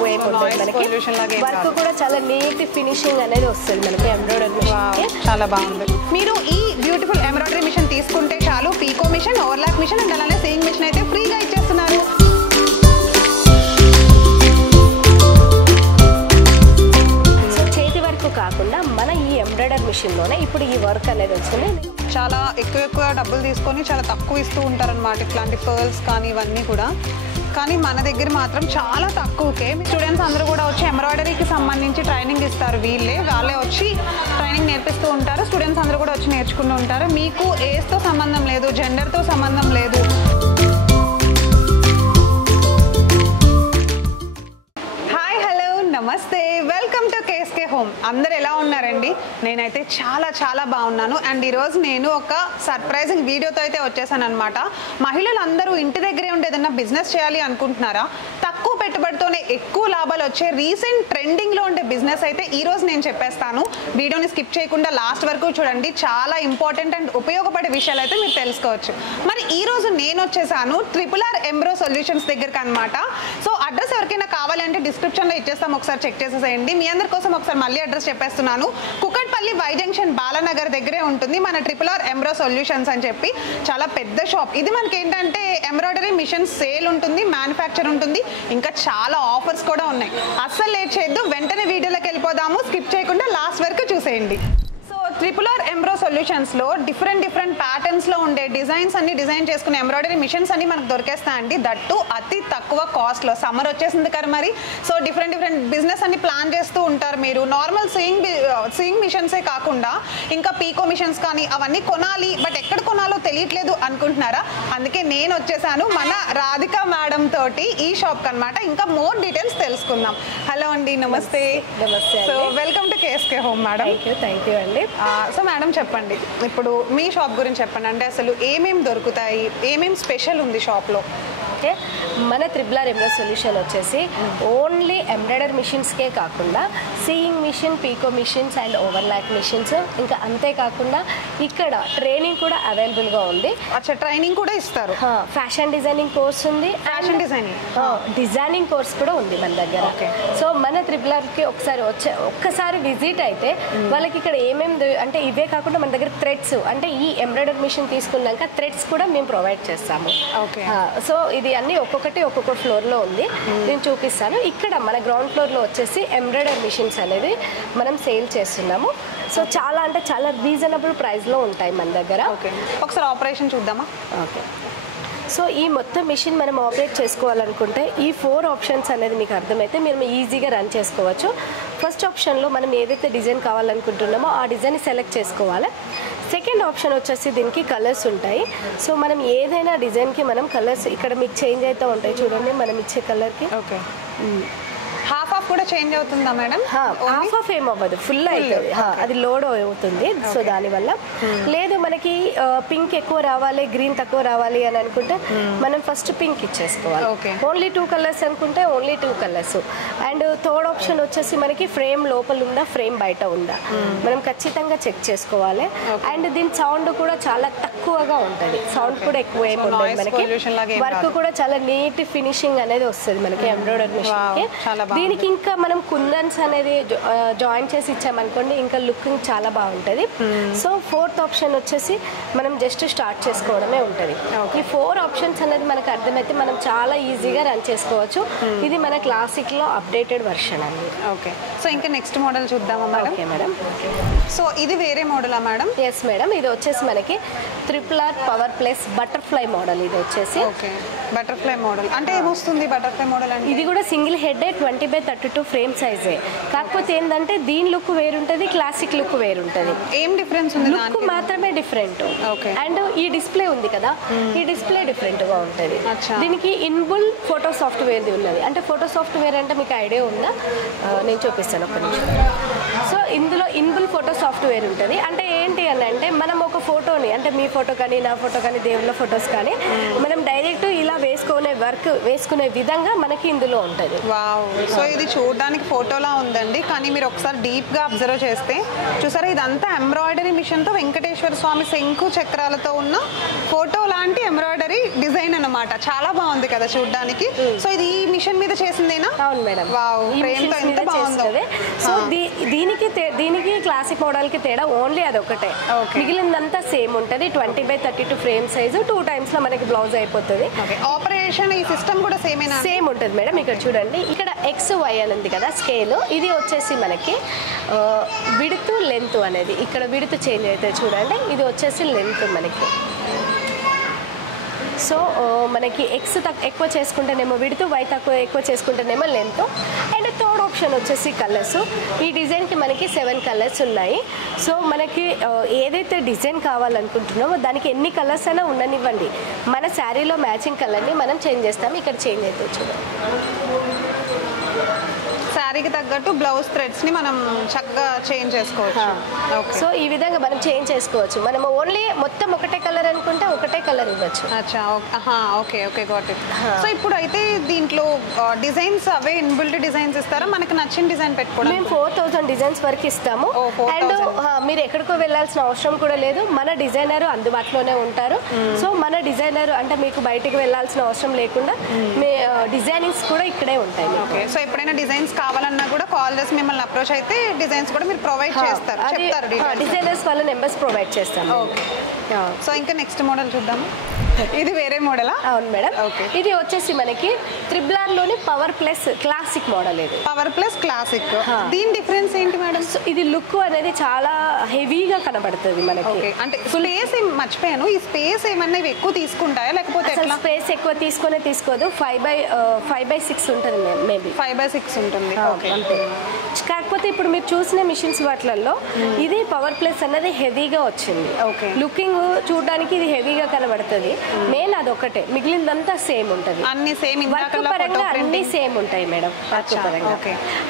ఎక్కువ ఏమి ఉండదు మనకి. వర్క్ కూడా చాలా నీట్ ఫినిషింగ్ అనేది వస్తుంది మనకి ఎంబ్రాయిడరీ మిషన్. చాలా బాగుంది. మీరు ఈ బ్యూటిఫుల్ ఎంబ్రాయిడరీ మిషన్ తీసుకుంటే చాలు, పీకో మిషన్, ఓవర్లాక్ మిషన్ అండ్ అలానే సేయింగ్ మిషన్ అయితే ఫ్రీగా ఇచ్చేస్తున్నారు. కాకుండా మన ఈ ఎంబ్రాయిడరీ మిషన్లోనే ఇప్పుడు ఈ వర్క్ అనేది వచ్చింది. చాలా ఎక్కువ డబ్బులు తీసుకొని చాలా తక్కువ ఇస్తూ ఉంటారనమాట ఇట్లాంటి పర్ల్స్ కానీ ఇవన్నీ కూడా. కానీ మన దగ్గర మాత్రం చాలా తక్కువకే స్టూడెంట్స్ అందరూ కూడా వచ్చి ఎంబ్రాయిడరీకి సంబంధించి ట్రైనింగ్ ఇస్తారు. వాళ్ళే వచ్చి ట్రైనింగ్ నేర్పిస్తూ ఉంటారు. స్టూడెంట్స్ అందరూ కూడా వచ్చి నేర్చుకుంటూ ఉంటారు. మీకు ఏజ్తో సంబంధం లేదు, జెండర్తో సంబంధం లేదు. నమస్తే, వెల్కమ్ టు కేఎస్కే హోమ్. అందరు ఎలా ఉన్నారండి? నేనైతే చాలా బాగున్నాను. అండ్ ఈరోజు నేను ఒక సర్ప్రైజింగ్ వీడియోతో అయితే వచ్చేసాను అనమాట. మహిళలందరూ ఇంటి దగ్గరే ఉండి ఏదన్నా బిజినెస్ చేయాలి అనుకుంటున్నారా? తక్కువ పెట్టుబడితోనే ఎక్కువ లాభాలు వచ్చే రీసెంట్ ట్రెండింగ్లో ఉండే బిజినెస్ అయితే ఈరోజు నేను చెప్పేస్తాను. వీడియోని స్కిప్ చేయకుండా లాస్ట్ వరకు చూడండి. చాలా ఇంపార్టెంట్ అండ్ ఉపయోగపడే విషయాలు అయితే మీరు తెలుసుకోవచ్చు. మరి ఈరోజు నేను వచ్చేసాను RRR ఎంబ్రో సొల్యూషన్స్ దగ్గరికి అనమాట. సో అడ్రస్ ఎవరికైనా కావాలంటే డిస్క్రిప్షన్లో ఇచ్చేస్తాం, ఒకసారి చెక్ చేసేసేయండి. మీ అందరి కోసం ఒకసారి మళ్ళీ అడ్రస్ చెప్పేస్తున్నాను. కుకట్పల్లి వై జంక్షన్ బాలానగర్ దగ్గరే ఉంటుంది మన RRR ఎంబ్రో సొల్యూషన్స్ అని చెప్పి. చాలా పెద్ద షాప్ ఇది. మనకి ఏంటంటే ఎంబ్రాయిడరీ మిషన్ సేల్ ఉంటుంది, మ్యానుఫ్యాక్చర్ ఉంటుంది, ఇంకా చాలా ఆఫర్స్ కూడా ఉన్నాయి. అస్సలు లేట్ చేయొద్దు, వెంటనే వీడియోలోకి వెళ్ళిపోదాము. స్కిప్ చేయకుండా లాస్ట్ వరకు చూసేయండి. RRR ఎంబ్రో సొల్యూషన్స్లో డిఫరెంట్ ప్యాటర్న్స్లో ఉండే డిజైన్స్ అన్ని డిజైన్ చేసుకునే ఎంబ్రాయిడరీ మిషన్స్ అన్ని మనకు దొరికేస్తాయండి. దట్టు అతి తక్కువ కాస్ట్లో. సమ్మర్ వచ్చేసింది కదా మరి. సో డిఫరెంట్ బిజినెస్ అన్ని ప్లాన్ చేస్తూ ఉంటారు మీరు. నార్మల్ సేయింగ్ మిషన్సే కాకుండా ఇంకా పీకో మిషన్స్ కానీ అవన్నీ కొనాలి, బట్ ఎక్కడ కొనాలో తెలియట్లేదు అనుకుంటున్నారా? అందుకే నేను వచ్చేసాను మన రాధిక మేడం తోటి ఈ షాప్కి అనమాట. ఇంకా మోర్ డీటెయిల్స్ తెలుసుకుందాం. హలో అండి, నమస్తే. So welcome to KSK home madam. Thank you అండి. సో మేడం చెప్పండి, ఇప్పుడు మీ షాప్ గురించి చెప్పండి. అంటే అసలు ఏమేమి దొరుకుతాయి, ఏమేమి స్పెషల్ ఉంది షాప్లో? ఓకే, మన RRR ఎంబ్రో సొల్యూషన్ వచ్చేసి ఓన్లీ ఎంబ్రాయిడరీ మిషన్స్కే కాకుండా sewing machine, pico machines and overlock machines, ఇంకా అంతేకాకుండా ఇక్కడ ట్రైనింగ్ కూడా అవైలబుల్గా ఉంది. అచ్చా, ట్రైనింగ్ కూడా ఇస్తారు. ఫ్యాషన్ డిజైనింగ్ కోర్స్ ఉంది, ఫ్యాషన్ డిజైనింగ్ కోర్స్ కూడా ఉంది మన దగ్గర. సో మన RRRకి ఒక్కసారి విజిట్ అయితే వాళ్ళకి ఇక్కడ ఏమేమి అంటే ఇవే కాకుండా మన దగ్గర థ్రెడ్స్, అంటే ఈ ఎంబ్రాయిడరీ మిషన్ తీసుకున్నాక థ్రెడ్స్ కూడా మేము ప్రొవైడ్ చేస్తాము. సో ఇది అన్ని ఒక్కొక్క ఫ్లోర్లో ఉంది, నేను చూపిస్తాను. ఇక్కడ మన గ్రౌండ్ ఫ్లోర్లో వచ్చేసి ఎంబ్రాయిడరీ మిషన్స్ అనేది మనం సేల్ చేస్తున్నాము. సో చాలా రీజనబుల్ ప్రైస్లో ఉంటాయి మన దగ్గర. ఒకసారి ఆపరేషన్ చూద్దామా? ఓకే. సో ఈ మొత్తం మిషన్ మనం ఆపరేట్ చేసుకోవాలనుకుంటే ఈ 4 ఆప్షన్స్ అనేది మీకు అర్థమైతే మీరు ఈజీగా రన్ చేసుకోవచ్చు. ఫస్ట్ ఆప్షన్లో మనం ఏదైతే డిజైన్ కావాలనుకుంటున్నామో ఆ డిజైన్ సెలెక్ట్ చేసుకోవాలి. సెకండ్ ఆప్షన్ వచ్చేసి దీనికి కలర్స్ ఉంటాయి. సో మనం ఏదైనా డిజైన్కి మనం కలర్స్ ఇక్కడ మీకు చేంజ్ అవుతూ ఉంటాయి. చూడండి, మనం ఇచ్చే కలర్కి హాఫ్ కూడా చేంజ్ అవుతుందా మేడం? హాఫ్ ఏం అవ్వదు, ఫుల్ అవుతుంది, అది లోడ్ అవుతుంది. సో దానివల్ల లేదు మనకి పింక్ ఎక్కువ రావాలి, గ్రీన్ తక్కువ రావాలి అని అనుకుంటే మనం ఫస్ట్ పింక్ ఇచ్చేసుకోవాలి. ఓన్లీ 2 కలర్స్ అనుకుంటే only 2 colours. And third option వచ్చేసి మనకి ఫ్రేమ్ లోపల ఉందా, ఫ్రేమ్ బయట ఉందా, మనం ఖచ్చితంగా చెక్ చేసుకోవాలి. అండ్ దీని సౌండ్ కూడా చాలా తక్కువగా ఉంటుంది, సౌండ్ కూడా ఎక్కువ ఏమి ఉండదు మనకి. వర్క్ కూడా చాలా నీట్ ఫినిషింగ్ అనేది వస్తుంది మనకి ఎంబ్రాయిడరీ మిషన్కి. దీనికి ఇంకా మనం కుందన్స్ అనేది జాయిన్ చేసి ఇచ్చామనుకోండి, ఇంకా లుకింగ్ చాలా బాగుంటుంది. సో ఫోర్త్ ఆప్షన్ వచ్చేసి మనం జస్ట్ స్టార్ట్ చేసుకోవడమే ఉంటుంది. ఈ 4 ఆప్షన్స్ అనేది మనకు అర్థమైతే మనం చాలా ఈజీగా రన్ చేసుకోవచ్చు. ఇది మన క్లాసిక్లో అప్డేటెడ్ వర్షన్ అండి. ఓకే, సో ఇంకా నెక్స్ట్ మోడల్ చూద్దామా మేడం? Okay madam. సో ఇది వేరే మోడలా మేడం? ఎస్ మేడం, ఇది వచ్చేసి మనకి RRR power plus butterfly model. ఇది వచ్చేసి బటర్ఫ్లై మోడల్ అంటే ఏమొస్తుంది? బటర్ఫ్లై మోడల్ అంటే ఇది కూడా సింగిల్ హెడ్ 20x32 ఫ్రేమ్ సైజే. కాకపోతే ఏంటంటే దీని లుక్ వేరుంటుంది, క్లాసిక్ లుక్ వేరుంటుంది. ఏం డిఫరెన్స్ ఉంది? లుక్ మాత్రమే డిఫరెంట్. అండ్ ఈ డిస్ప్లే ఉంది కదా, ఈ డిస్ప్లే డిఫరెంట్ గా ఉంటుంది. దీనికి ఇన్బుల్ ఫోటో సాఫ్ట్వేర్ది ఉన్నది. అంటే ఫోటో సాఫ్ట్వేర్ అంటే మీకు ఐడియా ఉందా? నేను చూపిస్తాను ఒక నిమిషం. సో ఇందులో ఇన్బుల్ ఫోటో సాఫ్ట్వేర్ ఉంటుంది. అంటే ఏంటి అని అంటే మనం ఒక ఫోటోని అంటే మీ ఫోటో కానీ నా ఫోటో కానీ దేవుళ్ళ ఫొటోస్ కానీ మనం డైరెక్ట్ ఇలా వేసుకునే విధంగా మనకి ఇందులో ఉంటుంది. వావ్. సో ఇది చూడడానికి ఫోటోలా ఉందండి, కానీ మీరు ఒకసారి డీప్గా అబ్జర్వ్ చేస్తే చూసారా ఇదంతా ఎంబ్రాయిడరీ మిషన్తో వెంకటేశ్వర స్వామి శంకు చక్రాలతో ఉన్న ఫోటో లాంటి ఎంబ్రాయిడరీ డిజైన్ అన్నమాట. చాలా బాగుంది కదా చూడడానికి. సో ఇది ఈ మిషన్ మీద చేసిందేనా? అవును మేడం. వావ్, ఫ్రేమ్తో ఎంత బాగుందో. సో దీనికి క్లాసిక్ మోడల్ కి తేడా ఓన్లీ అది ఒకటే, మిగిలిందంతా సేమ్ ఉంటుంది. 20x32 ఫ్రేమ్ సైజు 2 times లో మనకి బ్లౌజ్ అయిపోతుంది. ఆపరేషన్ ఈ సిస్టమ్ కూడా సేమ్ ఉంటుంది మేడం. ఇక్కడ చూడండి, ఇక్కడ XY అని ఉంది కదా స్కేల్, ఇది వచ్చేసి మనకి విడ్త్ లెంత్ అనేది ఇక్కడ విడ్త్ చేంజ్ అవుతుంది చూడండి. ఇది వచ్చేసి లెంత్ మనకి. సో మనకి X ఎక్కువ చేసుకుంటేనేమో విడ్త్, Y ఎక్కువ చేసుకుంటేనేమో లెంత్. అండ్ థర్డ్ ఆప్షన్ వచ్చేసి కలర్స్. ఈ డిజైన్కి మనకి 7 కలర్స్ ఉన్నాయి. సో మనకి ఏదైతే డిజైన్ కావాలనుకుంటున్నామో దానికి ఎన్ని కలర్స్ అయినా ఉండనివ్వండి, మన శారీలో మ్యాచింగ్ కలర్ని మనం చేంజ్ చేస్తాము. ఇక్కడ చేంజ్ అవుతుంది చూడండి. శారీకి తగ్గట్టు బ్లౌజ్ థ్రెడ్స్ ని మనం చక్కగా చేంజ్ చేసుకోవచ్చు. సో ఈ విధంగా మనం చేంజ్ చేసుకోవచ్చు. మనం ఓన్లీ మొత్తం ఒకటే కలర్ అనుకుంటే ఒకటే కలర్ ఇవ్వచ్చు. అచ్చా, okay okay, got it. So ఇప్పుడు అయితే దీంట్లో డిజైన్స్ అవే ఇన్బిల్ట్ డిజైన్స్ ఇస్తారా? మనకి నచ్చిన డిజైన్ పెట్టుకోవడం. మేము 4000 డిజైన్స్ వరకు ఇస్తాము. అండ్ మీరు ఎక్కడికో వెళ్ళాల్సిన అవసరం కూడా లేదు, మన డిజైనర్ అందుబాటులోనే ఉంటారు. సో మన డిజైనర్ అంటే మీకు బయటికి వెళ్ళాల్సిన అవసరం లేకుండా మీ డిజైనింగ్స్ కూడా ఇక్కడే ఉంటాయి. ఓకే. సో ఎప్పుడైనా డిజైన్స్ కావాలన్నా కూడా కాల్ చేసి మిమ్మల్ని అప్రోచ్ అయితే డిజైన్స్ కూడా మీరు ప్రొవైడ్ చేస్తారు, చెప్తారు. డిజైనర్స్ వాళ్ళ నెంబర్స్ ప్రొవైడ్ చేస్తాము. ఓకే. సో ఇంకా నెక్స్ట్ మోడల్ చూద్దాము. ఇది వేరే మోడలా? అవును మేడం. ఇది వచ్చేసి మనకి త్రిబులర్లోని పవర్ ప్లస్ క్లాసిక్ మోడల్. ఇది పవర్ ప్లస్ క్లాసిక్. దీని డిఫరెన్స్ ఏంటి మేడం? ఇది లుక్ అనేది చాలా హెవీగా కనబడుతుంది మనకి. అంటే స్పేస్ మర్చిపోయాను, ఈ స్పేస్ ఏమన్నా ఇవి ఎక్కువ తీసుకుంటాయా లేకపోతే స్పేస్ ఎక్కువ తీసుకోదు. 5/6 ఉంటుంది మేబీ. 5/6 ఉంటుంది. కాకపోతే ఇప్పుడు మీరు చూసిన మిషన్స్ వాటిల్లో ఇది పవర్ ప్లస్ అన్నది హెవీగా వచ్చింది. లుకింగ్ చూడడానికి ఇది హెవీగా కనబడుతుంది. మెయిన్ అది ఒకటే, మిగిలిందంతా సేమ్ ఉంటుంది. అన్ని సేమ్, వర్క్ పరంగా అన్ని సేమ్ ఉంటాయి మేడం.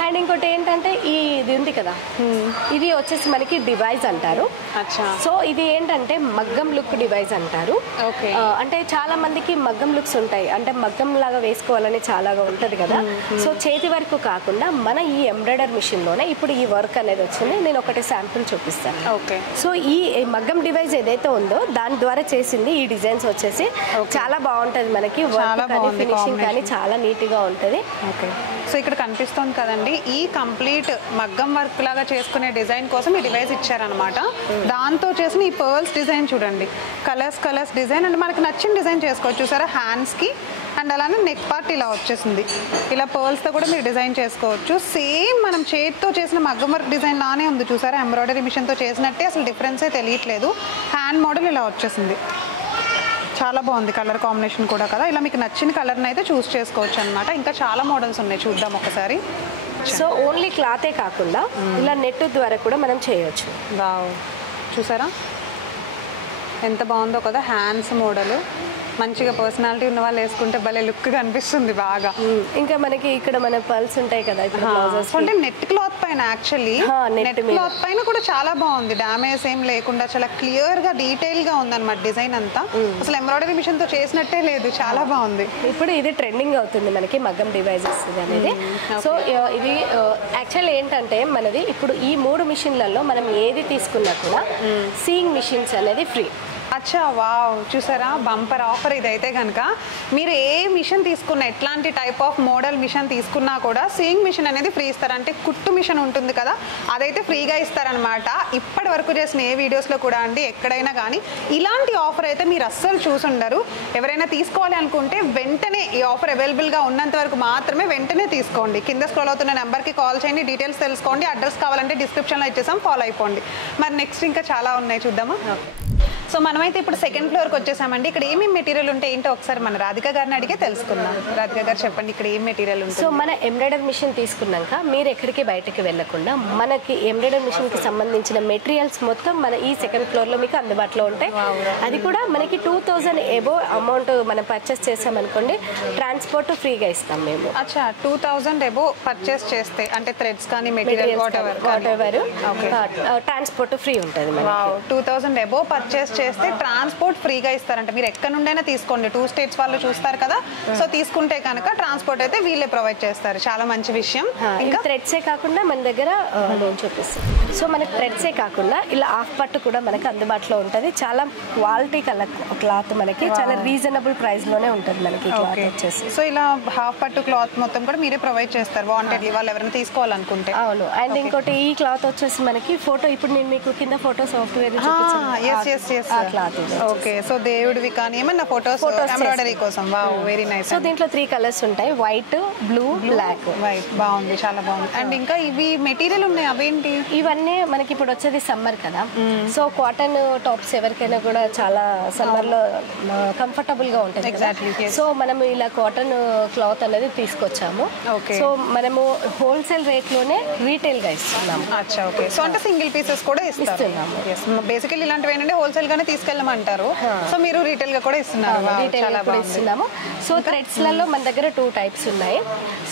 అండ్ ఇంకోటి ఏంటంటే ఇది ఉంది కదా, ఇది వచ్చేసి మనకి డివైస్ అంటారు. సో ఇది ఏంటంటే మగ్గం లుక్ డివైస్ అంటారు. అంటే చాలా మందికి మగ్గం లుక్స్ ఉంటాయి, అంటే మగ్గం లాగా వేసుకోవాలని చాలా ఉంటది కదా. సో చేతి వర్క్ కాకుండా మన ఈ ఎంబ్రాయిడర్ మిషన్ లోనే ఇప్పుడు ఈ వర్క్ అనేది వచ్చింది. నేను ఒకటి శాంపుల్ చూపిస్తాను. సో ఈ మగ్గం డివైస్ ఏదైతే ఉందో దాని ద్వారా చేసింది ఈ డిజైన్స్ వచ్చేసి చాలా బాగుంటది మనకి. వర్క్ కానీ ఫినిషింగ్ కానీ చాలా నీట్ గా ఉంటది. సో ఇక్కడ కనిపిస్తుంది కదండి, ఈ కంప్లీట్ మగ్గం వర్క్ లాగా చేసుకునే డిజైన్ కోసం ఈ డివైస్ ఇచ్చారనమాట. దాంతో చేసిన ఈ పర్ల్స్ డిజైన్ చూడండి, కలర్స్ డిజైన్. అండ్ మనకి నచ్చిన డిజైన్ చేసుకోవచ్చు. చూసారా హ్యాండ్స్ కి, అండ్ అలానే నెక్ పార్ట్ ఇలా వచ్చేసింది. ఇలా పర్ల్స్తో కూడా మీరు డిజైన్ చేసుకోవచ్చు. సేమ్ మనం చేతితో చేసిన మగ్గం వర్క్ డిజైన్ లానే ఉంది. చూసారా ఎంబ్రాయిడరీ మిషన్తో చేసినట్టే, అసలు డిఫరెన్సే తెలియట్లేదు. హ్యాండ్ మోడల్ ఇలా వచ్చేసింది. చాలా బాగుంది కలర్ కాంబినేషన్ కూడా కదా. ఇలా మీకు నచ్చిన కలర్ని అయితే చూస్ చేసుకోవచ్చు అనమాట. ఇంకా చాలా మోడల్స్ ఉన్నాయి, చూద్దాం ఒకసారి. సో ఓన్లీ క్లాతే కాకుండా ఇలా నెట్ ద్వారా కూడా మనం చేయొచ్చు. వావ్, చూసారా ఎంత బాగుందో కదా. హ్యాండ్స్ మోడల్ మంచిగా పర్సనాలిటీ ఉన్న వాళ్ళు వేసుకుంటే భలే లుక్ కనిపిస్తుంది బాగా. ఇంకా మనకి ఇక్కడ మన పర్ల్స్ ఉంటాయి కదా, అంటే నెట్ క్లాత్ పైన యాక్చువల్లీ నెట్ క్లాత్ పైన కూడా చాలా బాగుంది. డ్యామేజ్ ఏం లేకుండా చాలా క్లియర్ గా డీటెయిల్ గా ఉంది అనమాట డిజైన్ అంతా. అసలు ఎంబ్రాయిడరీ మిషన్ తో చేసినట్టే లేదు, చాలా బాగుంది. ఇప్పుడు ఇది ట్రెండింగ్ అవుతుంది మనకి మగ్గం డివైజెస్ అనేది. సో ఇది యాక్చువల్ ఏంటంటే మనది ఇప్పుడు ఈ 3 మిషన్లలో మనం ఏది తీసుకున్నా కూడా సీయింగ్ మిషన్స్ అనేది ఫ్రీ. అచ్చా, వావ్, చూసారా బంపర్ ఆఫర్ ఇదైతే కనుక. మీరు ఏ మిషన్ తీసుకున్నా, ఎట్లాంటి టైప్ ఆఫ్ మోడల్ మిషన్ తీసుకున్నా కూడా సీయింగ్ మిషన్ అనేది ఫ్రీ ఇస్తారు. అంటే కుట్టు మిషన్ ఉంటుంది కదా, అదైతే ఫ్రీగా ఇస్తారనమాట. ఇప్పటి వరకు చేసిన ఏ వీడియోస్లో కూడా అండి ఎక్కడైనా కానీ ఇలాంటి ఆఫర్ అయితే మీరు అస్సలు చూసుండరు. ఎవరైనా తీసుకోవాలి అనుకుంటే వెంటనే ఈ ఆఫర్ అవైలబుల్గా ఉన్నంత వరకు మాత్రమే వెంటనే తీసుకోండి. కింద స్క్రోల్ అవుతున్న నెంబర్కి కాల్ చేయండి, డీటెయిల్స్ తెలుసుకోండి. అడ్రస్ కావాలంటే డిస్క్రిప్షన్లో ఇచ్చేసాం, ఫాలో అయిపోండి. మరి నెక్స్ట్ ఇంకా చాలా ఉన్నాయి, చూద్దామా. సో మనమైతే ఇప్పుడు సెకండ్ ఫ్లోర్కి వచ్చేసామండి. ఇక్కడ ఏమేమి మెటీరియల్ ఉంటాయి ఏంటో ఒకసారి మన రాధిక గారిని అడిగే తెలుసుకుందాం. రాధిక గారు చెప్పండి, ఇక్కడ ఏం మెటీరియల్ ఉంటుంది? సో మన ఎంబ్రాయిడరీ మిషన్ తీసుకున్నాక మీరు ఎక్కడికి బయటకి వెళ్ళకుండా మనకి ఎంబ్రాయిడరీ మిషన్కి సంబంధించిన మెటీరియల్స్ మొత్తం మన ఈ సెకండ్ ఫ్లోర్లో మీకు అందుబాటులో ఉంటాయి. అది కూడా మనకి 2000 ఎబో అమౌంట్ మనం పర్చేస్ చేసామనుకోండి, ట్రాన్స్పోర్ట్ ఫ్రీగా ఇస్తాం మేము. అచ్చా, 2000 ఎబో పర్చేస్ చేస్తే అంటే థ్రెడ్స్ కానీ material what ever transport free ఉంటుంది. 2000 ఎబో పర్చేస్ చేస్తే ట్రాన్స్పోర్ట్ ఫ్రీగా ఇస్తారంట. మీరు ఎక్కడ నుండైనా తీసుకోండి, 2 స్టేట్స్ వాళ్ళు చూస్తారు కదా, సో తీసుకుంటే కనుక ట్రాన్స్పోర్ట్ అయితే వీళ్ళే ప్రొవైడ్ చేస్తారు. చాలా మంచి విషయం. ఇంకా థ్రెడ్సే కాకుండా మన దగ్గర నేను చూపిస్తాను. సో మనకి థ్రెడ్సే కాకుండా ఇలా హాఫ్ పట్టు కూడా మనకి అందుబాటులో ఉంటుంది. చాలా క్వాలిటీ క్లాత్ మనకి చాలా రీజనబుల్ ప్రైస్ లోనే ఉంటుంది మనకి క్లాత్ వచ్చేసి. సో ఇలా హాఫ్ పట్టు క్లాత్ మొత్తం కూడా మీరే ప్రొవైడ్ చేస్తారు వాంటెడ్లీ వాళ్ళు ఎవరైనా తీసుకోవాలనుకుంటే. అవును. అండ్ ఇంకోటి ఈ క్లాత్ వచ్చేసి మనకి ఫోటో, ఇప్పుడు నేను మీకు కింద photo software cloth. Okay, so దేవుడివి కానీ ఏమన్నా ఫోటోస్ ఎంబ్రాయిడరీ కోసం. Wow, very nice. సో దీంట్లో 3 కలర్స్ ఉంటాయి, వైట్, బ్లూ, బ్లాక్. వైట్ బాగుంది, చాలా బాగుంది. అండ్ ఇంకా ఇవి మెటీరియల్ ఉన్నాయి, అవేంటి? ఇవన్నీ మనకి ఇప్పుడు వచ్చేది సమ్మర్ కదా, సో కాటన్ టాప్స్ ఎవరికైనా కూడా చాలా సమ్మర్ లో కంఫర్టబుల్ గా ఉంటుంది. ఎగ్జాక్ట్లీ. సో మనము ఇలా కాటన్ క్లాత్ అనేది తీసుకొచ్చాము. సో మనము హోల్సేల్ రేట్ లోనే రీటైల్ గా ఇస్తున్నాము. అచ్చా, ఓకే. సో అంటే సింగిల్ పీసెస్ కూడా ఇస్తున్నాము. బేసికల్లీ ఇలాంటివి ఏంటంటే హోల్సేల్ గానే తీసుకెళ్ళమంటారు, సో మీరు రీటైల్ గా కూడా ఇస్తున్నారు. రీటైల్ గా కూడా ఇస్తున్నాము. సో థ్రెడ్స్ లలో మన దగ్గర 2 టైప్స్ ఉన్నాయి.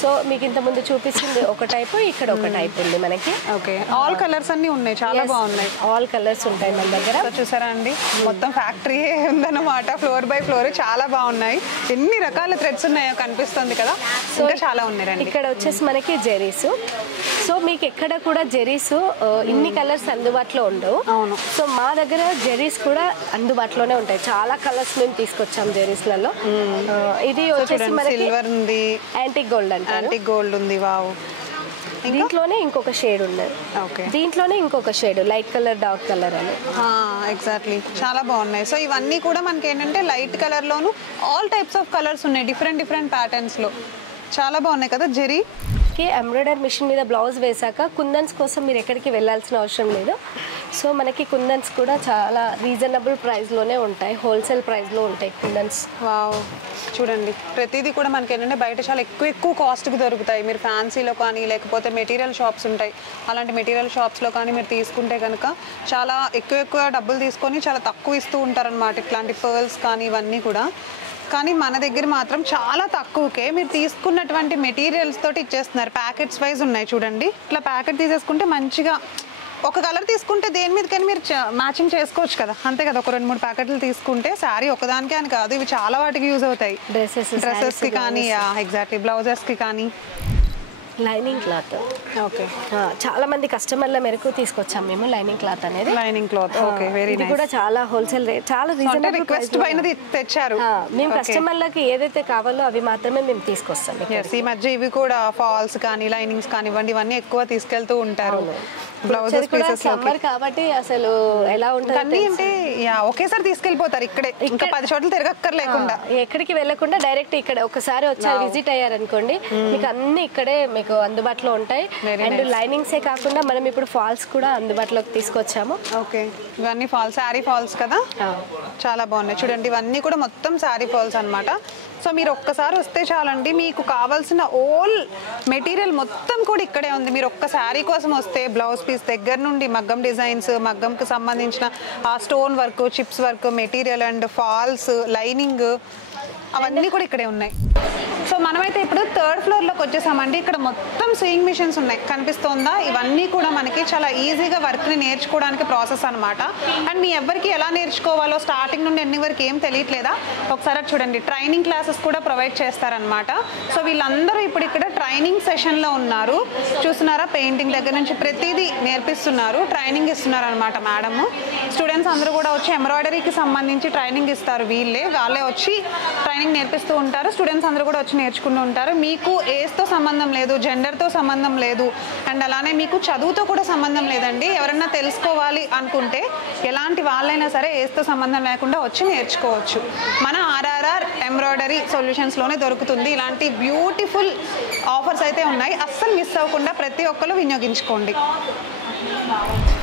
సో మీకు ఇంత ముందు చూపిస్తుంది ఒక టైప్, ఇక్కడ ఒక టైప్ ఉంది మనకి. ఓకే, ఆల్ కలర్స్ అన్ని ఉన్నాయి, చాలా బాగున్నాయి. ఆల్ కలర్స్ ఉంటాయి మన దగ్గర. చూసారా అండి, మొత్తం ఫ్యాక్టరీ ఉందన్నమాట, ఫ్లోర్ బై ఫ్లోర్. చాలా బాగున్నాయి, ఎన్ని రకాల థ్రెడ్స్ ఉన్నాయో కనిపిస్తుంది కదా. సో చాలా ఉన్నాయి. ఇక్కడ వచ్చేసి మనకి జెరీస్. సో మీకు ఎక్కడ కూడా జెరీస్ ఇన్ని కలర్స్ అందుబాటులో ఉండవు. అవును. సో మా దగ్గర జెరీస్ కూడా అందుబాటులోనే ఉంటాయి. చాలా కలర్స్ మేము తీసుకొచ్చాం జెరీస్లలో. ఇది వచ్చేసి మనకి సిల్వర్ ఉంది, యాంటిక్ గోల్డ్ అంటే యాంటిక్ గోల్డ్ ఉంది. వావ్. దీంట్లోనే ఇంకొక షేడ్ ఉన్నది. ఓకే, దీంట్లోనే ఇంకొక shade light colour, dark colour అని. ఎగ్జాక్ట్లీ, చాలా బాగున్నాయి. సో ఇవన్నీ కూడా మనకి ఏంటంటే light colour loan all types of colours ఉన్నాయి, డిఫరెంట్ డిఫరెంట్ ప్యాటర్న్స్ లో. చాలా బాగున్నాయి కదా. జెరీ ఎంబ్రాయిడరీ మిషన్ మీద బ్లౌజ్ వేసాక కుందన్స్ కోసం మీరు ఎక్కడికి వెళ్ళాల్సిన అవసరం లేదు. సో మనకి కుందన్స్ కూడా చాలా రీజనబుల్ ప్రైస్లోనే ఉంటాయి, హోల్సేల్ ప్రైస్లో ఉంటాయి కుందన్స్. వావ్, చూడండి ప్రతిదీ కూడా మనకి ఏంటంటే బయట చాలా ఎక్కువ కాస్ట్కి దొరుకుతాయి. మీరు ఫ్యాన్సీలో కానీ లేకపోతే మెటీరియల్ షాప్స్ ఉంటాయి, అలాంటి మెటీరియల్ షాప్స్లో కానీ మీరు తీసుకుంటే కనుక చాలా ఎక్కువ డబ్బులు తీసుకొని చాలా తక్కువ ఇస్తూ ఉంటారనమాట. ఇట్లాంటి పర్ల్స్ కానీ ఇవన్నీ కూడా. కానీ మన దగ్గర మాత్రం చాలా తక్కువకే మీరు తీసుకున్నటువంటి మెటీరియల్స్ తోటి ఇచ్చేస్తున్నారు. ప్యాకెట్స్ వైజ్ ఉన్నాయి చూడండి. ఇట్లా ప్యాకెట్ తీసేసుకుంటే మంచిగా ఒక కలర్ తీసుకుంటే దేని మీద కానీ మీరు మ్యాచింగ్ చేసుకోవచ్చు కదా, అంతే కదా. ఒక 2-3 ప్యాకెట్లు తీసుకుంటే శారీ ఒకదానికి అని కాదు, ఇవి చాలా వాటికి యూజ్ అవుతాయి. డ్రెస్సెస్కి కానీ, ఎగ్జాక్ట్లీ బ్లౌజెస్కి కానీ. Lining cloth. ఓకే, చాలా మంది కస్టమర్ల మేరకు తీసుకొచ్చాం మేము లైనింగ్ క్లాత్ అనేది. Lining cloth, okay, very nice. కూడా చాలా హోల్సేల్ రేట్, చాలా రీజనబుల్ రిక్వెస్ట్ పైన తెచ్చారు. మేము కస్టమర్లకి ఏదైతే కావాలో అవి మాత్రమే మేము తీసుకొస్తాం. ఈ మధ్య ఇవి కూడా ఫాల్స్ కానీ లైనింగ్స్ కానివ్వండి ఇవన్నీ ఎక్కువ తీసుకెళ్తూ ఉంటారు. బ్లౌజెస్ సమ్మర్ కాబట్టి అసలు ఎలా ఉంటుంది అంటే ఒకేసారి తీసుకెళ్ళిపోతారు, ఇక్కడే ఇంకా 10 చోట్ల తిరగక్కర్లేకుండా, ఎక్కడికి వెళ్ళకుండా డైరెక్ట్ ఇక్కడ ఒకసారి వచ్చారు విజిట్ అయ్యారనుకోండి, మీకు అన్ని ఇక్కడే మీకు అందుబాటులో ఉంటాయి. అండ్ లైనింగ్సే కాకుండా మనం ఇప్పుడు ఫాల్స్ కూడా అందుబాటులోకి తీసుకొచ్చాము. ఓకే, ఇవన్నీ ఫాల్స్, శారీ ఫాల్స్ కదా, చాలా బాగున్నాయి చూడండి. ఇవన్నీ కూడా మొత్తం శారీ ఫాల్స్ అన్నమాట. సో మీరు ఒక్కసారి వస్తే చాలండి, మీకు కావాల్సిన ఓల్ మెటీరియల్ మొత్తం కూడా ఇక్కడే ఉంది. మీరు ఒక్క శారీ కోసం వస్తే బ్లౌజ్ పీస్ దగ్గర నుండి మగ్గం డిజైన్స్, మగ్గంకి సంబంధించిన ఆ stone work, chips work, material and falls, lining అవన్నీ కూడా ఇక్కడే ఉన్నాయి. సో మనమైతే ఇప్పుడు 3rd ఫ్లోర్లోకి వచ్చేసామండి. ఇక్కడ మొత్తం స్వింగ్ మిషన్స్ ఉన్నాయి, కనిపిస్తోందా? ఇవన్నీ కూడా మనకి చాలా ఈజీగా వర్క్ని నేర్చుకోవడానికి ప్రాసెస్ అనమాట. అండ్ మీ ఎవరికి ఎలా నేర్చుకోవాలో స్టార్టింగ్ నుండి ఎన్ని వరకు ఏం తెలియట్లేదా, ఒకసారి చూడండి. ట్రైనింగ్ క్లాసెస్ కూడా ప్రొవైడ్ చేస్తారనమాట. సో వీళ్ళందరూ ఇప్పుడు ఇక్కడ ట్రైనింగ్ సెషన్లో ఉన్నారు. చూస్తున్నారా, పెయింటింగ్ దగ్గర నుంచి ప్రతిదీ నేర్పిస్తున్నారు, ట్రైనింగ్ ఇస్తున్నారు అనమాట మేడము. స్టూడెంట్స్ అందరూ కూడా వచ్చి ఎంబ్రాయిడరీకి సంబంధించి ట్రైనింగ్ ఇస్తారు. వాళ్ళే వచ్చి ట్రైనింగ్ నేర్పిస్తూ ఉంటారు. స్టూడెంట్స్ అందరూ కూడా వచ్చి నేర్చుకుంటూ ఉంటారు. మీకు ఏజ్తో సంబంధం లేదు, జెండర్తో సంబంధం లేదు, అండ్ అలానే మీకు చదువుతో కూడా సంబంధం లేదండి. ఎవరన్నా తెలుసుకోవాలి అనుకుంటే ఎలాంటి వాళ్ళైనా సరే ఏజ్తో సంబంధం లేకుండా వచ్చి నేర్చుకోవచ్చు. మన RRR ఎంబ్రాయిడరీ సొల్యూషన్స్లోనే దొరుకుతుంది. ఇలాంటి బ్యూటిఫుల్ ఆఫర్స్ అయితే ఉన్నాయి, అస్సలు మిస్ అవ్వకుండా ప్రతి ఒక్కరు వినియోగించుకోండి.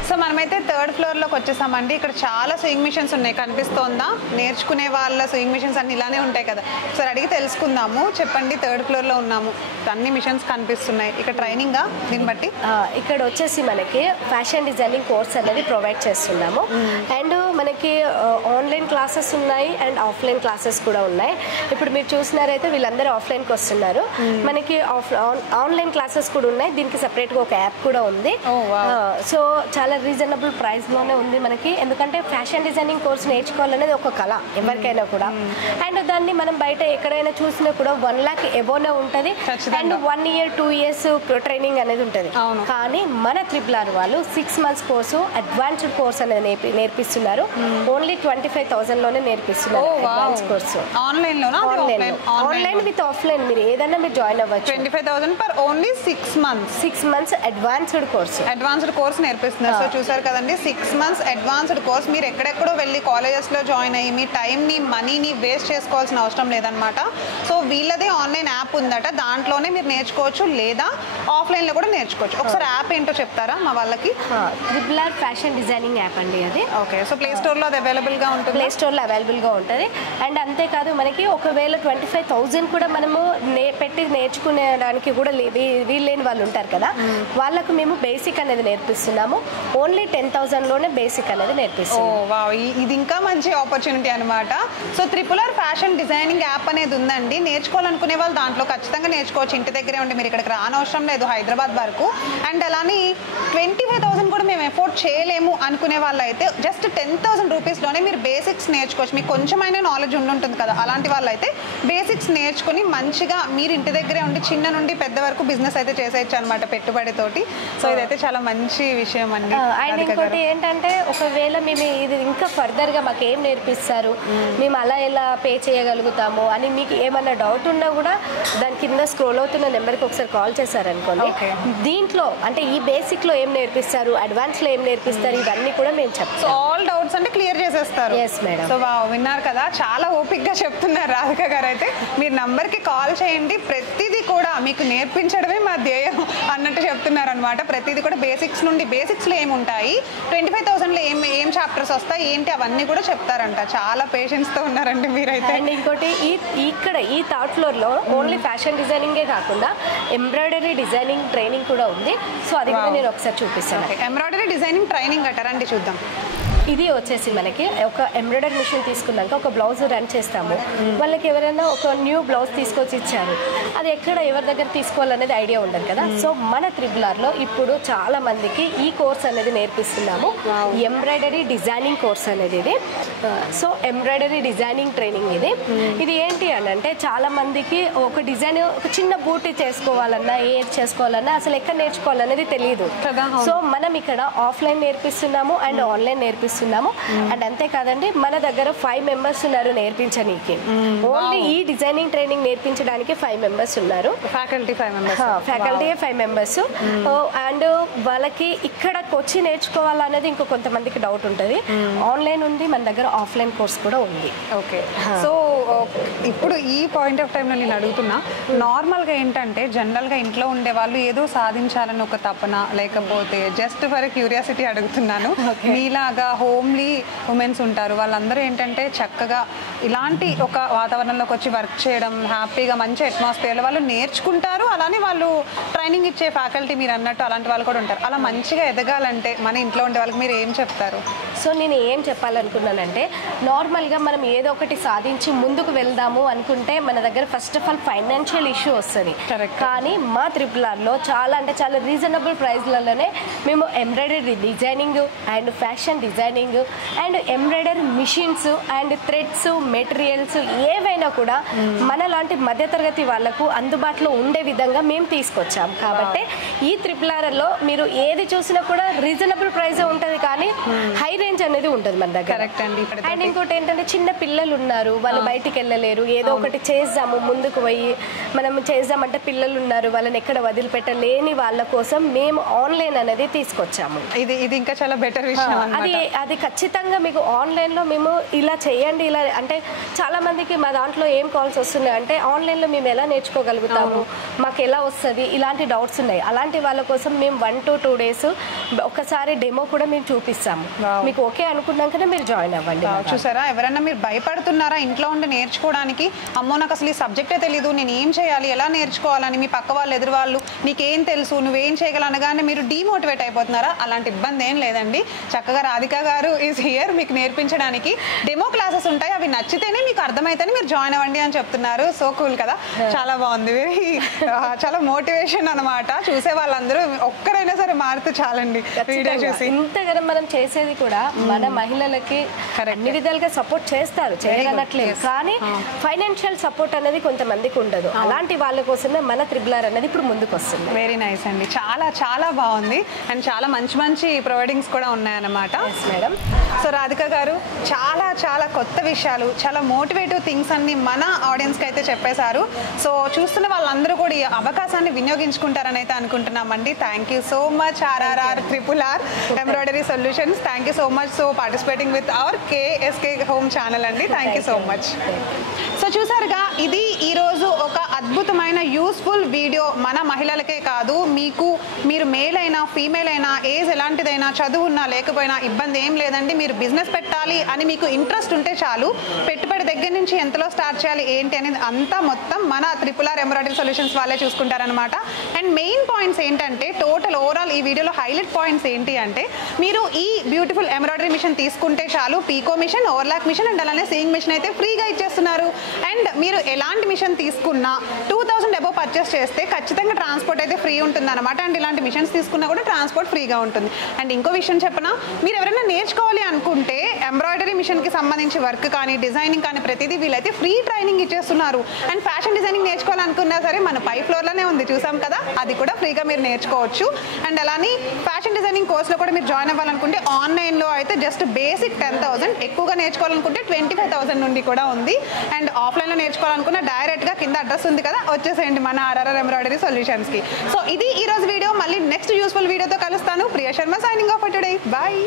సో మనమైతే 3rd ఫ్లోర్ లోకి వచ్చేసామండి. ఇక్కడ చాలా స్వింగ్ మిషన్స్ ఉన్నాయి, కనిపిస్తోందా? నేర్చుకునే వాళ్ళ స్వింగ్ మిషన్స్ అన్ని ఇలానే ఉంటాయి కదా, ఒకసారి అడిగి తెలుసుకుందాము. చెప్పండి, 3rd ఫ్లోర్ లో ఉన్నాము, అన్ని మిషన్స్ కనిపిస్తున్నాయి. ఇక్కడ ట్రైనింగ్ దీన్ని బట్టి ఇక్కడ వచ్చేసి మనకి ఫ్యాషన్ డిజైనింగ్ కోర్స్ అనేది ప్రొవైడ్ చేస్తున్నాము. అండ్ మనకి ఆన్లైన్ క్లాసెస్ ఉన్నాయి అండ్ ఆఫ్లైన్ క్లాసెస్ కూడా ఉన్నాయి. ఇప్పుడు మీరు చూసినారైతే వీళ్ళందరూ ఆఫ్లైన్కి వస్తున్నారు. మనకి ఆన్లైన్ క్లాసెస్ కూడా ఉన్నాయి. దీనికి సపరేట్గా ఒక యాప్ కూడా ఉంది. సో చాలా రీజనబుల్ ప్రైస్లోనే ఉంది మనకి. ఎందుకంటే ఫ్యాషన్ డిజైనింగ్ కోర్స్ నేర్చుకోవాలనేది ఒక కళ ఎవరికైనా కూడా. అండ్ దాన్ని మనం బయట ఎక్కడైనా చూసినా కూడా 1 lakh ఎబోనే ఉంటుంది. అండ్ 1 year 2 years ట్రైనింగ్ అనేది ఉంటుంది. కానీ మన త్రిపుల్ వాళ్ళు 6 months కోర్సు అడ్వాన్స్డ్ కోర్స్ అనేది నేర్పిస్తున్నారు. ఓన్లీ 25,000 లోనే నేర్పిస్తున్నారు advance course. Online with offline మీరు ఏదైనా మీరు జాయిన్ అవ్వచ్చు. 25,000 for only 6 months advanced course నేర్పిస్తున్నారు. సో చూసారు కదండి, 6 months అడ్వాన్స్డ్ కోర్స్. మీరు ఎక్కడెక్కడో వెళ్ళి కాలేజెస్ లో జాయిన్ అయ్యి మీ టైంని మనీని వేస్ట్ చేసుకోవాల్సిన అవసరం లేదనమాట. సో వీళ్ళదే ఆన్లైన్ యాప్ ఉందట, దాంట్లోనే మీరు నేర్చుకోవచ్చు, లేదా ఆఫ్లైన్ లో కూడా నేర్చుకోవచ్చు. ఒకసారి యాప్ ఏంటో చెప్తారా మా వాళ్ళకి? Triple R fashion designing app అండి అది. ఓకే, సో ప్లే స్టోర్ లో అది అవైలబుల్ గా ఉంటుంది. ప్లే స్టోర్ లో అవైలబుల్ గా ఉంటుంది. అండ్ అంతేకాదు మనకి ఒకవేళ 25,000 కూడా మనము పెట్టి నేర్చుకునేడానికి కూడా వీళ్ళేని వాళ్ళు ఉంటారు కదా, వాళ్ళకు మేము బేసిక్ అనేది నేర్పిస్తున్నాము. ఓన్లీ 10,000 లోనే బేసిక్ అనేది నేర్పిస్తున్నాము. ఇది ఇంకా మంచి ఆపర్చునిటీ అనమాట. So triple R fashion designing app అనేది ఉందండి. నేర్చుకోవాలనుకునే వాళ్ళు దాంట్లో ఖచ్చితంగా నేర్చుకోవచ్చు. ఇంటి దగ్గరే ఉండి మీరు ఇక్కడికి రానవసరం లేదు హైదరాబాద్ వరకు. అండ్ అలానే 25,000 కూడా మేము ఎఫోర్డ్ చేయలేము అనుకునే వాళ్ళు అయితే జస్ట్ 10,000 రూపీస్లోనే మీరు బేసిక్స్ నేర్చుకోవచ్చు. మీకు కొంచెమైనా నాలెడ్జ్ ఉంటుంది కదా, అలాంటి వాళ్ళు అయితే బేసిక్స్ నేర్చుకుని మంచిగా మీరు ఇంటి దగ్గరే ఉండి చిన్న నుండి పెద్ద వరకు బిజినెస్ అయితే చేసేయచ్చు అనమాట పెట్టుబడితోటి. సో ఇదైతే చాలా మంచి విషయం అండి. అండ్ ఇంకోటి ఏంటంటే ఒకవేళ మేము ఇది ఇంకా ఫర్దర్గా మాకు ఏం నేర్పిస్తారు, మేము అలా ఎలా పే చేయగలుగుతాము అని మీకు ఏమన్నా డౌట్ ఉన్నా కూడా దాని కింద స్క్రోల్ అవుతున్న నెంబర్కి ఒకసారి కాల్ చేశారనుకోండి. దీంట్లో అంటే ఈ బేసిక్లో ఏం నేర్పిస్తారు, అడ్వాన్స్లో ఏం నేర్పిస్తారు, ఇవన్నీ కూడా మేము చెప్తాం. సో ఆల్ డౌట్స్ అంటే క్లియర్ చేసేస్తారు. Yes madam. సో విన్నారు కదా, చాలా ఓపిక్గా చెప్తున్నారు రాధిక గారు. అయితే మీరు నంబర్కి కాల్ చేయండి, ప్రతిదీ కూడా మీకు నేర్పించడమే మా ధ్యేయం అన్నట్టు చెప్తున్నారు అనమాట. ప్రతిదీ కూడా బేసిక్స్ నుండి, బేసిక్స్లో ఏముంటాయి, 25,000లో ఏం చాప్టర్స్ వస్తాయి ఏంటి అవన్నీ కూడా చెప్తారంట. చాలా పేషెన్స్తో ఉన్నారండి మీరైతే. అండ్ ఇంకోటి ఇక్కడ ఈ 3rd ఫ్లోర్లో ఓన్లీ ఫ్యాషన్ డిజైనింగే కాకుండా ఎంబ్రాయిడరీ డిజైనింగ్ ట్రైనింగ్ కూడా ఉంది. సో అది కూడా నేను ఒకసారి చూపిస్తాను. ఎంబ్రాయిడరీ డిజైనింగ్ ట్రైనింగ్ అంటారండి, చూద్దాం. ఇది వచ్చేసి మనకి ఒక ఎంబ్రాయిడరీ మిషన్ తీసుకున్నాక ఒక బ్లౌజ్ రన్ చేస్తాము. వాళ్ళకి ఎవరైనా ఒక న్యూ బ్లౌజ్ తీసుకొచ్చి ఇచ్చారు, అది ఎక్కడ ఎవరి దగ్గర తీసుకోవాలనేది ఐడియా ఉండదు కదా. సో మన త్రిపుల్ ఆర్లో ఇప్పుడు చాలా మందికి ఈ కోర్స్ అనేది నేర్పిస్తున్నాము. ఎంబ్రాయిడరీ డిజైనింగ్ కోర్స్ అనేది ఇది. సో ఎంబ్రాయిడరీ డిజైనింగ్ ట్రైనింగ్ ఇది ఏంటి అని అంటే చాలా మందికి ఒక డిజైన్, ఒక చిన్న బూటీ చేసుకోవాలన్నా ఏది చేసుకోవాలన్నా అసలు ఎక్కడ నేర్చుకోవాలనేది తెలియదు. సో మనం ఇక్కడ ఆఫ్లైన్ నేర్పిస్తున్నాము అండ్ ఆన్లైన్ నేర్పిస్తున్నాము. అండ్ అంతేకాదండి మన దగ్గర 5 members ఉన్నారు నేర్పించడానికి. ఓన్లీ ఈ డిజైనింగ్ ట్రైనింగ్ నేర్పించడానికి 5 members ఉన్నారు. Faculty 5 members. అండ్ వాళ్ళకి ఇక్కడకి వచ్చి నేర్చుకోవాలనేది ఇంకో కొంతమందికి డౌట్ ఉంటుంది. ఆన్లైన్ ఉంది, మన దగ్గర ఆఫ్లైన్ కోర్స్ కూడా ఉంది. ఓకే, సో ఇప్పుడు ఈ పాయింట్ ఆఫ్ టైంలో నేను అడుగుతున్నా, నార్మల్గా ఏంటంటే జనరల్గా ఇంట్లో ఉండే వాళ్ళు ఏదో సాధించాలని ఒక తపన, లేకపోతే జస్ట్ ఫర్ క్యూరియాసిటీ అడుగుతున్నాను. మీలాగా హోమ్లీ ఉమెన్స్ ఉంటారు, వాళ్ళందరూ ఏంటంటే చక్కగా ఇలాంటి ఒక వాతావరణంలోకి వచ్చి వర్క్ చేయడం, హ్యాపీగా మంచి అట్మాస్ఫియర్లో వాళ్ళు నేర్చుకుంటారు. అలానే వాళ్ళు ట్రైనింగ్ ఇచ్చే ఫ్యాకల్టీ మీరు అన్నట్టు అలాంటి వాళ్ళు కూడా ఉంటారు. అలా మంచిగా ఎదగాలంటే మన ఇంట్లో ఉండే వాళ్ళకి మీరు ఏం చెప్తారు? సో నేను ఏం చెప్పాలనుకున్నానంటే నార్మల్గా మనం ఏదో ఒకటి సాధించి ముందుకు వెళ్దాము అనుకుంటే మన దగ్గర first of all financial issue వస్తుంది. కానీ మా త్రిపుల్ ఆర్లో చాలా అంటే చాలా రీజనబుల్ ప్రైస్లలోనే మేము embroidery designing and fashion designing and embroidery machines and threads, materials ఏవైనా కూడా మన లాంటి మధ్యతరగతి వాళ్ళకు అందుబాటులో ఉండే విధంగా మేము తీసుకొచ్చాం. కాబట్టి ఈ త్రిపుల్ ఆర్లో మీరు ఏది చూసినా కూడా రీజనబుల్ ప్రైస్ ఉంటుంది, కానీ హై రేంజ్ అనేది ఉంటుంది మన దగ్గర. అండ్ ఇంకోటి ఏంటంటే చిన్న పిల్లలు ఉన్నారు, వాళ్ళు బయటికి వెళ్ళలేరు, ఏదో ఒకటి చేద్దాము ముందుకు పోయి మనం చేద్దామంటే పిల్లలు ఉన్నారు, వాళ్ళని ఎక్కడ వదిలిపెట్టలేని వాళ్ళ కోసం మేము ఆన్లైన్ అనేది తీసుకొచ్చాము. ఇది ఇంకా చాలా బెటర్ విషయం. అది ఖచ్చితంగా మీకు ఆన్లైన్లో మేము ఇలా చేయండి ఇలా అంటే చాలా మందికి మా దాంట్లో ఏం కాల్స్ వస్తున్నాయి అంటే ఆన్లైన్లో మేము ఎలా నేర్చుకోగలుగుతాము, మాకు ఎలా వస్తుంది, ఇలాంటి డౌట్స్ ఉన్నాయి. అలాంటి వాళ్ళ కోసం మేము 1 to 2 days ఒకసారి డెమో కూడా మేము చూపిస్తాము. మీకు ఓకే అనుకున్నాకనే మీరు జాయిన్ అవ్వండి. చూసారా, ఎవరైనా మీరు భయపడుతున్నారా ఇంట్లో ఉండి నేర్చుకోవడానికి, అమ్మో నాకు అసలు ఈ సబ్జెక్టే తెలియదు, నేను ఏం చేయాలి, ఎలా నేర్చుకోవాలని మీ పక్క వాళ్ళు ఎదురు వాళ్ళు నీకేం తెలుసు, నువ్వేం చేయగలవు అనగానే మీరు డీమోటివేట్ అయిపోతున్నారా? అలాంటి ఇబ్బంది ఏం లేదండి. చక్కగా రాధిక గారు ఈజ్ హియర్ మీకు నేర్పించడానికి. డెమో క్లాసెస్ ఉంటాయి, అవి నచ్చితేనే మీకు అర్థమైతేనే మీరు జాయిన్ అవ్వండి అని చెప్తున్నారు. సో కూల్ కదా, చాలా బాగుంది. చాలా మోటివేషన్ అనమాట. చూసే వాళ్ళందరూ ఒక్కరైనా సరే మారితే చాలండి వీడియో చూసి. ఇంతగా మనం చేసేది కూడా మన మహిళలకి అన్ని విధాలుగా సపోర్ట్ చేస్తారు, చేయనట్లేదు, కానీ ఫైనాన్షియల్ సపోర్ట్ అనేది కొంతమందికి ఉండదు. అలాంటి వాళ్ళ కోసమే మన త్రిబుల్ అనేది ఇప్పుడు ముందుకు వస్తుంది. వెరీ నైస్ అండి, చాలా చాలా బాగుంది. అండ్ చాలా మంచి మంచి ప్రొవైడింగ్స్ కూడా ఉన్నాయన్నమాట. మేడం, సో రాధిక గారు చాలా చాలా కొత్త విషయాలు, చాలా మోటివేటివ్ థింగ్స్ అన్ని మన ఆడియన్స్కి అయితే చెప్పేశారు. సో చూస్తున్న వాళ్ళందరూ కూడా ఈ అవకాశాన్ని వినియోగించుకుంటారని అయితే అనుకుంటున్నామండి. Thank you so much RRR RRR embroidery solutions. Thank you so much so participating with our KSK home channel అండి. Thank you so much. So చూసారుగా, ఇది ఈరోజు ఒక అద్భుతమైన యూస్ఫుల్ వీడియో. మన మహిళలకే కాదు, మీరు మేల్ అయినా ఫీమేల్ అయినా, ఏజ్ ఎలాంటిదైనా, చదువు ఉన్నా లేకపోయినా ఇబ్బంది ఏం లేదండి. మీరు బిజినెస్ పెట్టాలి అని మీకు ఇంట్రెస్ట్ ఉంటే చాలు, పెట్టుబడి దగ్గర నుంచి ఎంతలో స్టార్ట్ చేయాలి ఏంటి అనేది అంతా మొత్తం మన RRR ఎంబ్రాయిడరీ సొల్యూషన్స్ వాళ్ళే చూసుకుంటారనమాట. అండ్ మెయిన్ పాయింట్స్ ఏంటంటే, టోటల్ ఓవరాల్ ఈ వీడియోలో హైలైట్ పాయింట్స్ ఏంటి అంటే, మీరు ఈ బ్యూటిఫుల్ ఎంబ్రాయిడరీ మిషన్ తీసుకుంటే చాలు, పీకో మిషన్, ఓవర్లాక్ మిషన్ అండ్ అలానే సీయింగ్ మిషన్ అయితే ఫ్రీగా ఇచ్చేస్తున్నారు. అండ్ మీరు ఎలాంటి మిషన్ తీసుకున్నా 2000 అబోవ్ పర్చేస్ చేస్తే ఖచ్చితంగా ట్రాన్స్పోర్ట్ అయితే ఫ్రీ ఉంటుంది అనమాట. అండ్ ఇలాంటి మిషన్స్ తీసుకున్నా కూడా ట్రాన్స్పోర్ట్ ఫ్రీగా ఉంటుంది. అండ్ ఇంకో విషయం చెప్పనా, మీరు ఎవరైనా నేర్చుకోవాలి అనుకుంటే ఎంబ్రాయిడరీ మిషన్కి సంబంధించి వర్క్ కానీ డిజైనింగ్ కానీ ప్రతిదీ వీళ్ళైతే ఫ్రీ ట్రైనింగ్ ఇచ్చేస్తున్నారు. అండ్ ఫ్యాషన్ డిజైనింగ్ నేర్చుకోవాలనుకున్నా సరే మన పై ఫ్లోర్లోనే ఉంది, చూసాం కదా, అది కూడా ఫ్రీగా మీరు నేర్చుకోవచ్చు. అండ్ అలానే ఫ్యాషన్ డిజైనింగ్ కోర్స్లో కూడా మీరు జాయిన్ అవ్వాలనుకుంటే ఆన్లైన్లో అయితే జస్ట్ బేసిక్ 10,000, ఎక్కువగా నేర్చుకోవాలనుకుంటే 25,000 నుండి కూడా ఉంది. అండ్ ఆఫ్లైన్లో నేర్చుకోవాలనుకున్న డైరెక్ట్గా కింద అడ్రస్ ఉంది కదా, వచ్చేసేయండి మన RRR ఎంబ్రాయిడరీ సొల్యూషన్స్కి. సో ఇది ఈరోజు వీడియో. మళ్ళీ నెక్స్ట్ యూస్ఫుల్ వీడియోతో కలుస్తాను. Priya Sharma signing off for today. Bye.